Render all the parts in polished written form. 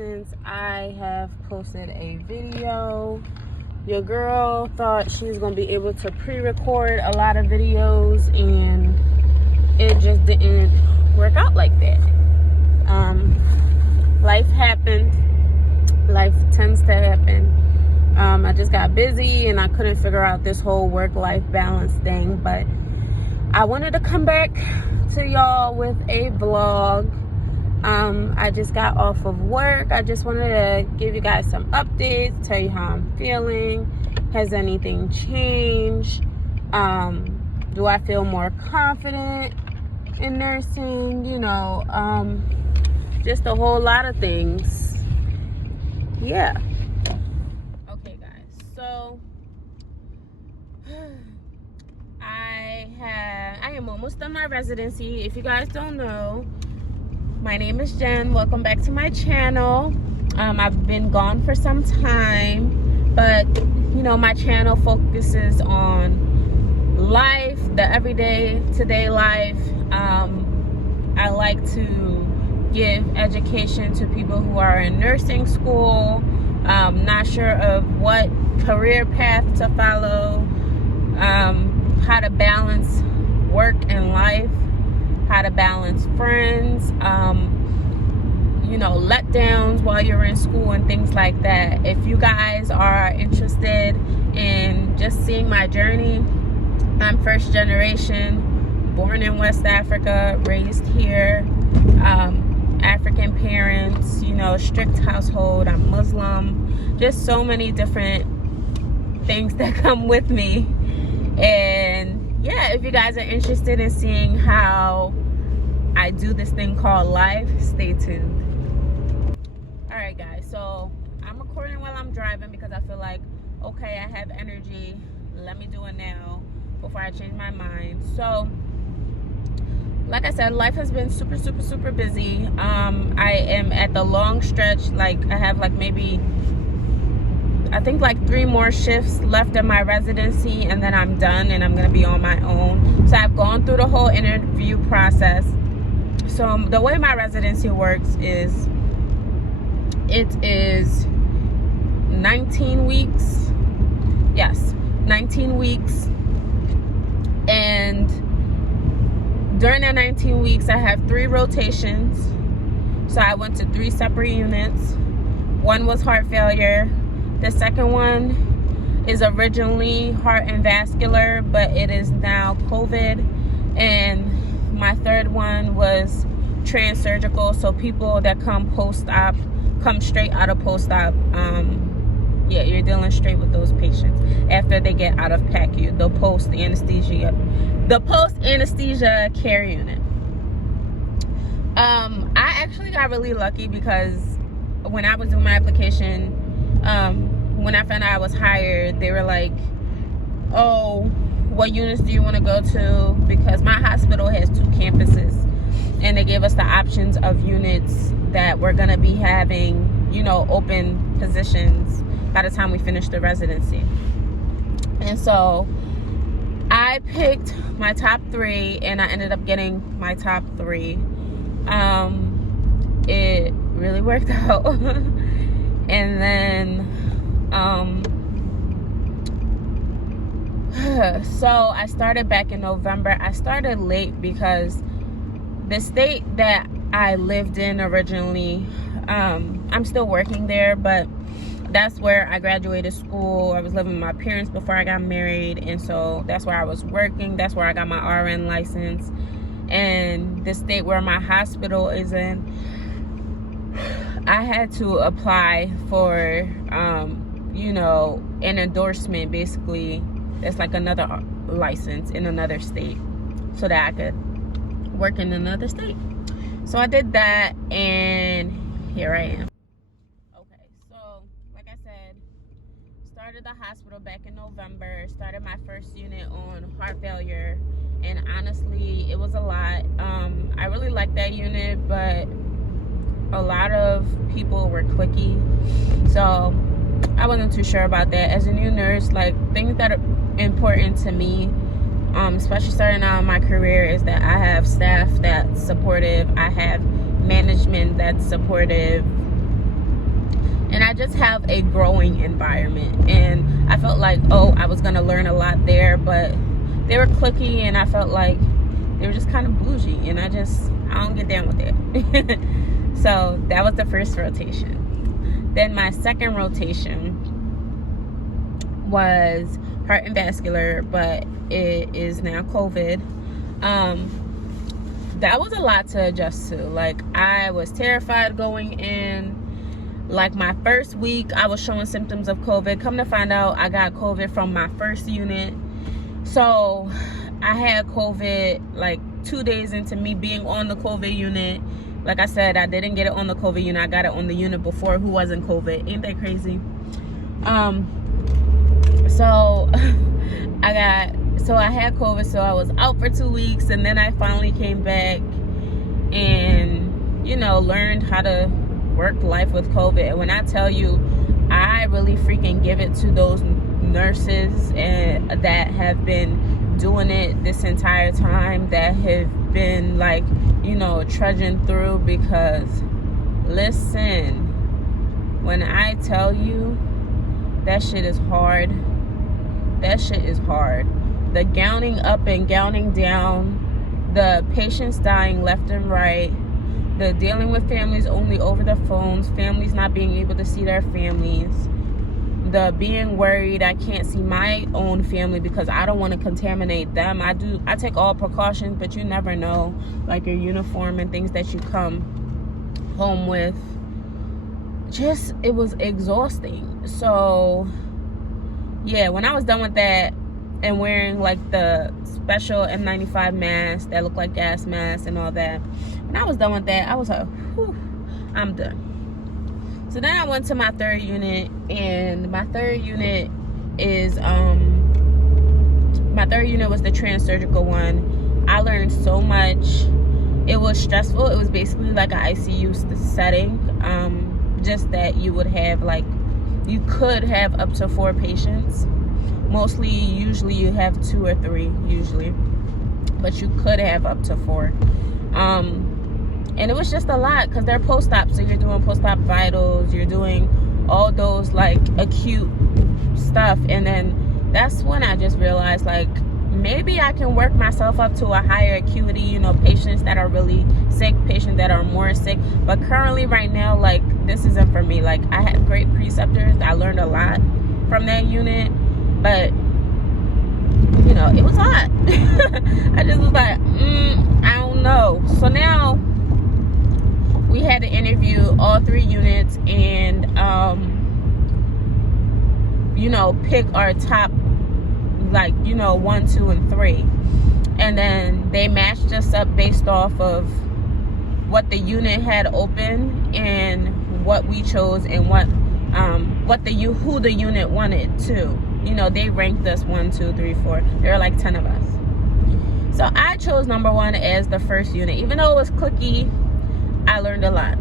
since I have posted a video. Your girl thought she was going to be able to pre-record a lot of videos, and it just didn't work out like that. Life happened. Life tends to happen. I just got busy and I couldn't figure out this whole work-life balance thing, but I wanted to come back to y'all with a vlog. I just got off of work. I just wanted to give you guys some updates, tell you how I'm feeling. Has anything changed? Do I feel more confident in nursing? You know, just a whole lot of things. Yeah. Okay, guys. So I am almost done my residency. If you guys don't know, my name is Jen. Welcome back to my channel. I've been gone for some time, but you know, my channel focuses on life, the everyday, today life. I like to give education to people who are in nursing school, not sure of what career path to follow, how to balance work and life, how to balance friends, you know, letdowns while you're in school and things like that. If you guys are interested in just seeing my journey, I'm first generation, born in West Africa, raised here, African parents, you know, strict household, I'm Muslim, just so many different things that come with me. And yeah, if you guys are interested in seeing how I do this thing called life, stay tuned. Alright guys, so I'm recording while I'm driving because I feel like, okay, I have energy, let me do it now before I change my mind. So like I said, life has been super busy. I am at the long stretch, like I have like maybe, I think like 3 more shifts left in my residency, and then I'm done and I'm gonna be on my own. So I've gone through the whole interview process. So the way my residency works is, it is 19 weeks. Yes, 19 weeks. And during that 19 weeks, I have 3 rotations. So I went to 3 separate units. One was heart failure. The second one is originally heart and vascular, but it is now COVID. And my third one was trans-surgical. So people that come post-op, come straight out of post-op. Yeah, you're dealing straight with those patients after they get out of PACU, the post-anesthesia care unit. I actually got really lucky because when I was doing my application, when I found out I was hired, they were like, oh, what units do you want to go to? Because my hospital has 2 campuses, and they gave us the options of units that we're going to be having, you know, open positions by the time we finish the residency. And so I picked my top 3, and I ended up getting my top 3. It really worked out. And then so I started back in November. I started late because the state that I lived in originally, I'm still working there, but that's where I graduated school. I was living with my parents before I got married, and so that's where I was working. That's where I got my RN license. And the state where my hospital is in, I had to apply for you know, an endorsement, basically. It's like another license in another state so that I could work in another state. So I did that, and here I am. Okay, so like I said, started the hospital back in November, started my first unit on heart failure, and honestly, it was a lot. I really liked that unit, but a lot of people were cliquey, so I wasn't too sure about that. As a new nurse, like, things that are important to me, especially starting out in my career, is that I have staff that's supportive, I have management that's supportive, I just have a growing environment, and I felt like, oh, I was gonna learn a lot there, but they were cliquey, and I felt like they were just kind of bougie, and I don't get down with it. So that was the first rotation. Then my second rotation was heart and vascular, but it is now COVID. That was a lot to adjust to. Like, I was terrified going in. Like, my first week I was showing symptoms of COVID. Come to find out, I got COVID from my first unit. So I had COVID like 2 days into me being on the COVID unit. Like I said, I didn't get it on the COVID unit, I got it on the unit before who wasn't COVID. Ain't that crazy? So I had COVID, so I was out for 2 weeks, and then I finally came back and, you know, learned how to work life with COVID. And when I tell you, I really freaking give it to those nurses and that have been doing it this entire time, that have been, like, you know, trudging through. Because listen, when I tell you, that shit is hard. That shit is hard. The gowning up and gowning down, the patients dying left and right, the dealing with families only over the phones, families not being able to see their families, the being worried I can't see my own family because I don't want to contaminate them. I take all precautions, but you never know, like your uniform and things that you come home with. Just, it was exhausting. So yeah, when I was done with that and wearing like the special N95 mask that looked like gas masks and all that, when I was done with that, I was like, whew, I'm done. So then I went to my third unit, and my third unit is my third unit was the trans-surgical one. I learned so much. It was stressful. It was basically like an ICU setting, just that you would have, like, you could have up to 4 patients. Usually you have 2 or 3 usually, but you could have up to 4. And it was just a lot because they're post-op, so you're doing post-op vitals, you're doing all those like acute stuff. And then that's when I just realized, like, maybe I can work myself up to a higher acuity, you know, patients that are really sick, patients that are more sick. But currently right now, like, this isn't for me. Like, I had great preceptors. I learned a lot from that unit, but you know, it was a lot. I just was like, I don't know. So now we had to interview all 3 units and you know, pick our top, like, you know, 1, 2, and 3. And then they matched us up based off of what the unit had open and what we chose and who the unit wanted too. You know, they ranked us 1, 2, 3, 4. There were like 10 of us. So I chose number 1 as the first unit. Even though it was cliquey, I learned a lot.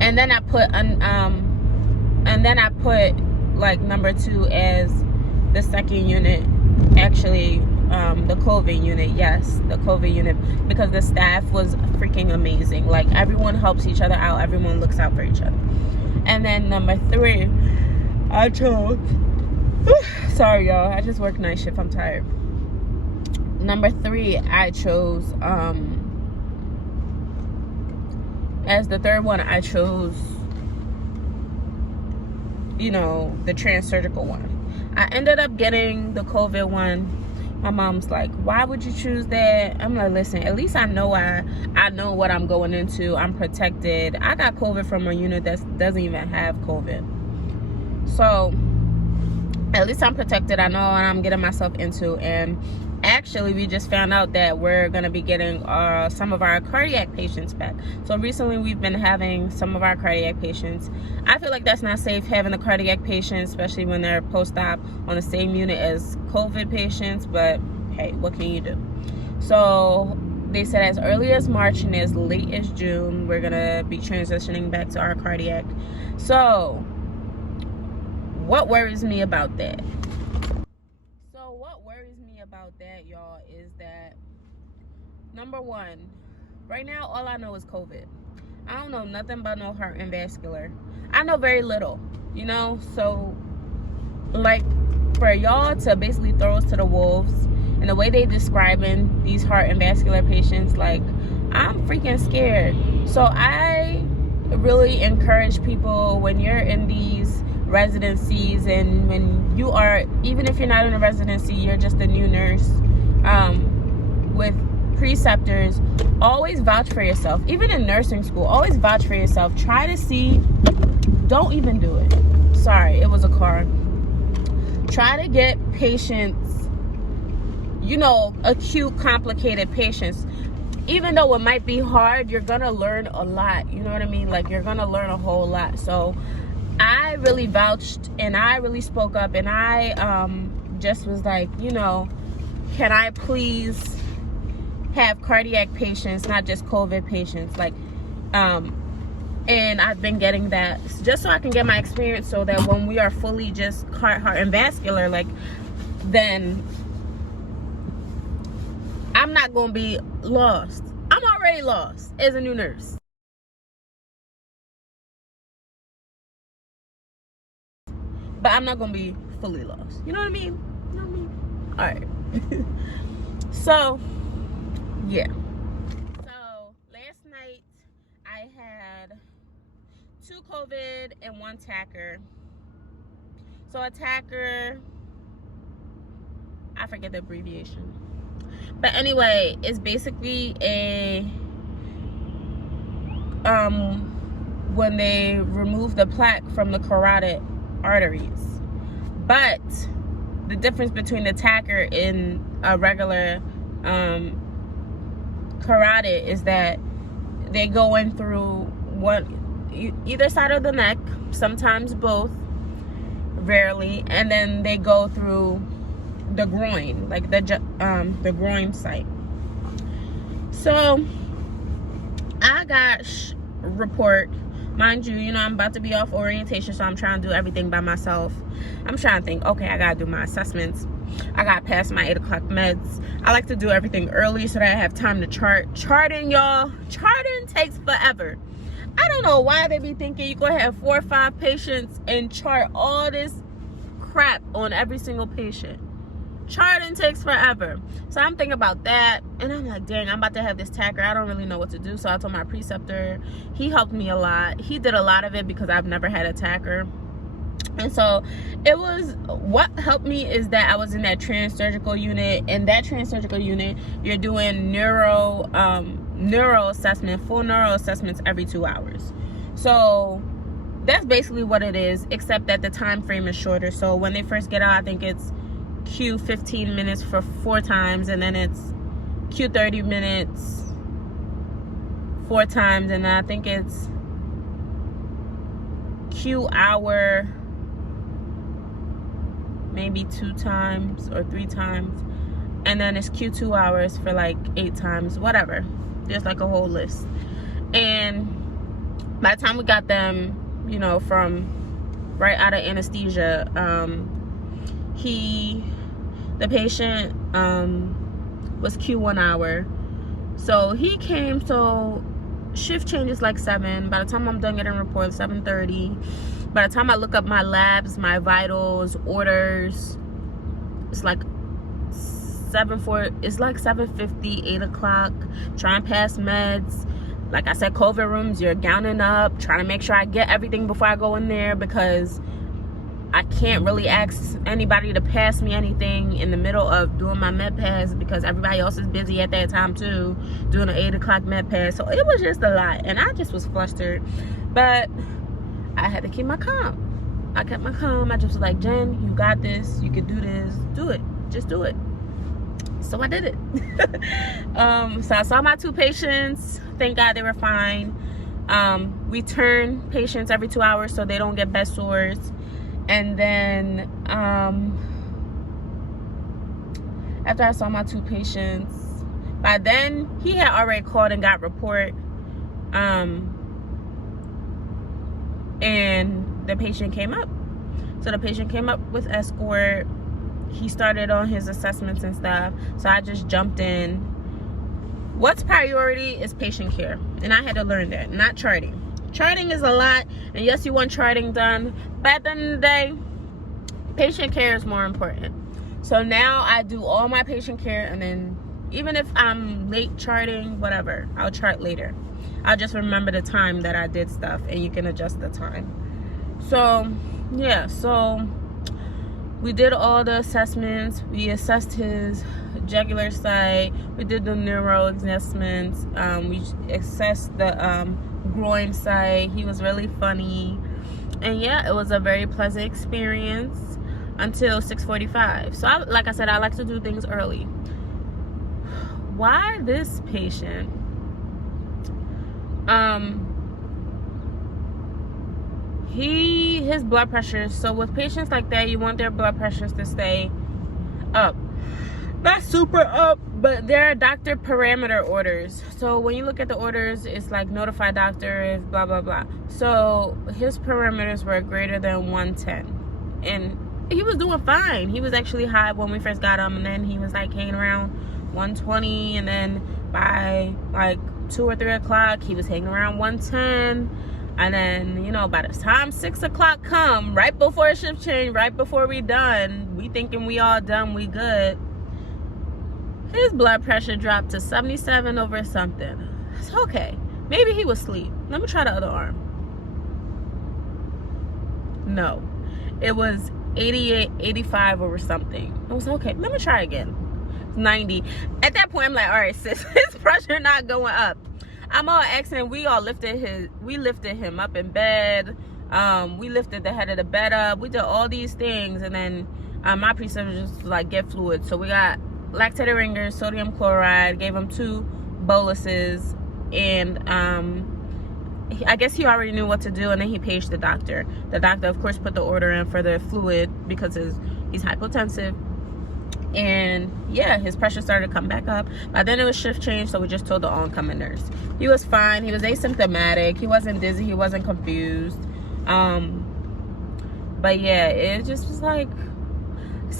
And then I put like number 2 as the second unit. Actually, the COVID unit. Yes, the COVID unit, because the staff was freaking amazing. Like, everyone helps each other out, everyone looks out for each other. And then number 3, I chose sorry y'all, I just worked night shift, I'm tired. Number 3, I chose as the third one, I chose, you know, the trans-surgical one. I ended up getting the COVID one. My mom's like, why would you choose that? I'm like, listen, at least I know what I'm going into. I'm protected. I got COVID from a unit that doesn't even have COVID. So at least I'm protected. I know what I'm getting myself into. And actually, we just found out that we're going to be getting some of our cardiac patients back. So recently we've been having some of our cardiac patients. I feel like that's not safe, having the cardiac patients, especially when they're post-op on the same unit as COVID patients. But hey, what can you do? So they said as early as March and as late as June, we're going to be transitioning back to our cardiac. So what worries me about that? About that, y'all, is that number 1, right now all I know is COVID. I don't know nothing about no heart and vascular. I know very little, you know. So like for y'all to basically throw us to the wolves and the way they describing these heart and vascular patients, like, I'm freaking scared. So I really encourage people, when you're in these residencies and when you are, even if you're not in a residency, you're just a new nurse, with preceptors, always vouch for yourself. Even in nursing school, always vouch for yourself. Try to see, don't even do it. Sorry, it was a car. Try to get patients, you know, acute, complicated patients. Even though it might be hard, you're gonna learn a lot. You know what I mean? Like, you're gonna learn a whole lot. So I really vouched and I really spoke up, and I just was like, you know, can I please have cardiac patients, not just COVID patients? Like, and I've been getting that just so I can get my experience, so that when we are fully just heart and vascular, like, then I'm not gonna be lost. I'm already lost as a new nurse, but I'm not gonna be fully lost. You know what I mean? You know what I mean? All right. So yeah. So last night I had 2 COVID and 1 tacker. So a tacker, I forget the abbreviation, but anyway, it's basically a when they remove the plaque from the carotid arteries. But the difference between the tacker and a regular carotid is that they go in through either side of the neck, sometimes both, rarely, and then they go through the groin, like the groin site. So I got report, mind you, know, I'm about to be off orientation, so I'm trying to do everything by myself. I'm trying to think, okay, I gotta do my assessments, I gotta pass my 8 o'clock meds. I like to do everything early so that I have time to charting, y'all. Charting takes forever. I don't know why they be thinking you gonna have 4 or 5 patients and chart all this crap on every single patient. Charting takes forever. So I'm thinking about that, and I'm like, dang, I'm about to have this tacker. I don't really know what to do. So I told my preceptor. He helped me a lot. He did a lot of it because I've never had a tacker. And so it was, what helped me is that I was in that transsurgical unit. In that transsurgical unit, you're doing neuro assessment, full neuro assessments every 2 hours. So that's basically what it is, except that the time frame is shorter. So when they first get out, I think it's Q 15 minutes for 4 times, and then it's Q 30 minutes 4 times, and then I think it's Q hour maybe 2 times or 3 times, and then it's Q 2 hours for like 8 times, whatever. There's like a whole list. And by the time we got them, you know, from right out of anesthesia, the patient was Q 1 hour. So he came, so shift changes like 7. By the time I'm done getting reports, 7:30. By the time I look up my labs, my vitals, orders, it's like 7:50, 8 o'clock. Trying to pass meds. Like I said, COVID rooms, you're gowning up, trying to make sure I get everything before I go in there, because I can't really ask anybody to pass me anything in the middle of doing my med pass, because everybody else is busy at that time too, doing an 8 o'clock med pass. So it was just a lot, and I just was flustered. But I had to keep my calm. I kept my calm. I just was like, Jen, you got this. You could do this. Do it. Just do it. So I did it. So I saw my 2 patients. Thank God they were fine. We turn patients every 2 hours so they don't get bed sores. And then after I saw my 2 patients, by then he had already called and got report, and the patient came up. So the patient came up with escort. He started on his assessments and stuff, so I just jumped in. What's priority is patient care, and I had to learn that, not charting. Charting is a lot, and yes, you want charting done, but at the end of the day, patient care is more important. So now I do all my patient care, and then even if I'm late charting, whatever, I'll chart later. I'll just remember the time that I did stuff, and you can adjust the time. So yeah, so we did all the assessments. We assessed his jugular site. We did the neuro assessments. We assessed the groin site. He was really funny, and yeah, it was a very pleasant experience until 6:45. So like I said, I like to do things early. Why this patient? His blood pressure. So with patients like that, you want their blood pressures to stay up, not super up, but there are doctor parameter orders. So when you look at the orders, it's like notify doctor is blah blah blah. So his parameters were greater than 110, and he was doing fine. He was actually high when we first got him, and then he was like hanging around 120, and then by like 2 or 3 o'clock he was hanging around 110. And then, you know, by the time 6 o'clock come, right before shift change, right before we done, we thinking we all done, we good, his blood pressure dropped to 77 over something. It's okay, maybe he was asleep. Let me try the other arm. No, it was 88, 85 over something. I was okay, let me try again. 90. At that point I'm like, all right sis, his pressure not going up. I'm all asking. We lifted him up in bed. We lifted the head of the bed up. We did all these things, and then my precept was just like get fluid. So we got lactated ringers, sodium chloride, gave him 2 boluses, and I guess he already knew what to do, and then he paged the doctor. The doctor, of course, put the order in for the fluid because he's hypotensive. And yeah, his pressure started to come back up. But then it was shift change, so we just told the oncoming nurse. He was fine. He was asymptomatic. He wasn't dizzy. He wasn't confused. But yeah, it just was like,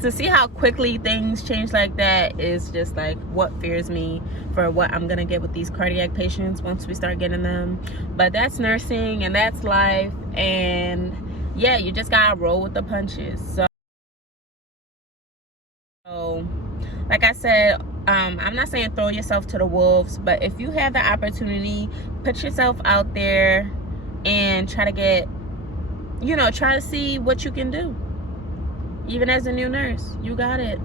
to see how quickly things change like that is just like what fears me for what I'm gonna get with these cardiac patients once we start getting them. But that's nursing, and that's life, and yeah, you just gotta roll with the punches. So like I said, I'm not saying throw yourself to the wolves, but if you have the opportunity, put yourself out there and try to get, you know, try to see what you can do. Even as a new nurse, you got it.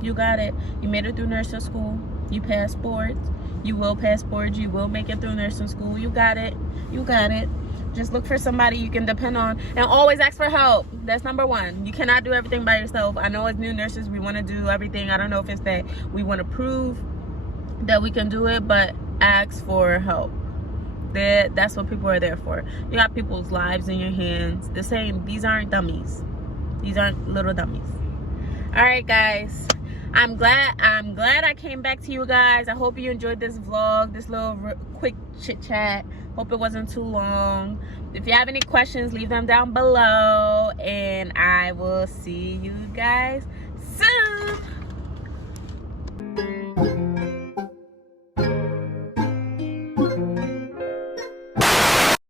You got it. You made it through nursing school. You passed boards. You will pass boards. You will make it through nursing school. You got it. You got it. Just look for somebody you can depend on, and always ask for help. That's number one. You cannot do everything by yourself. I know as new nurses we want to do everything. I don't know if it's that we want to prove that we can do it, but ask for help. That's what people are there for. You got people's lives in your hands. These aren't dummies. These aren't little dummies. All right, guys. I'm glad I came back to you guys. I hope you enjoyed this vlog, this little quick chit chat. Hope it wasn't too long. If you have any questions, leave them down below, and I will see you guys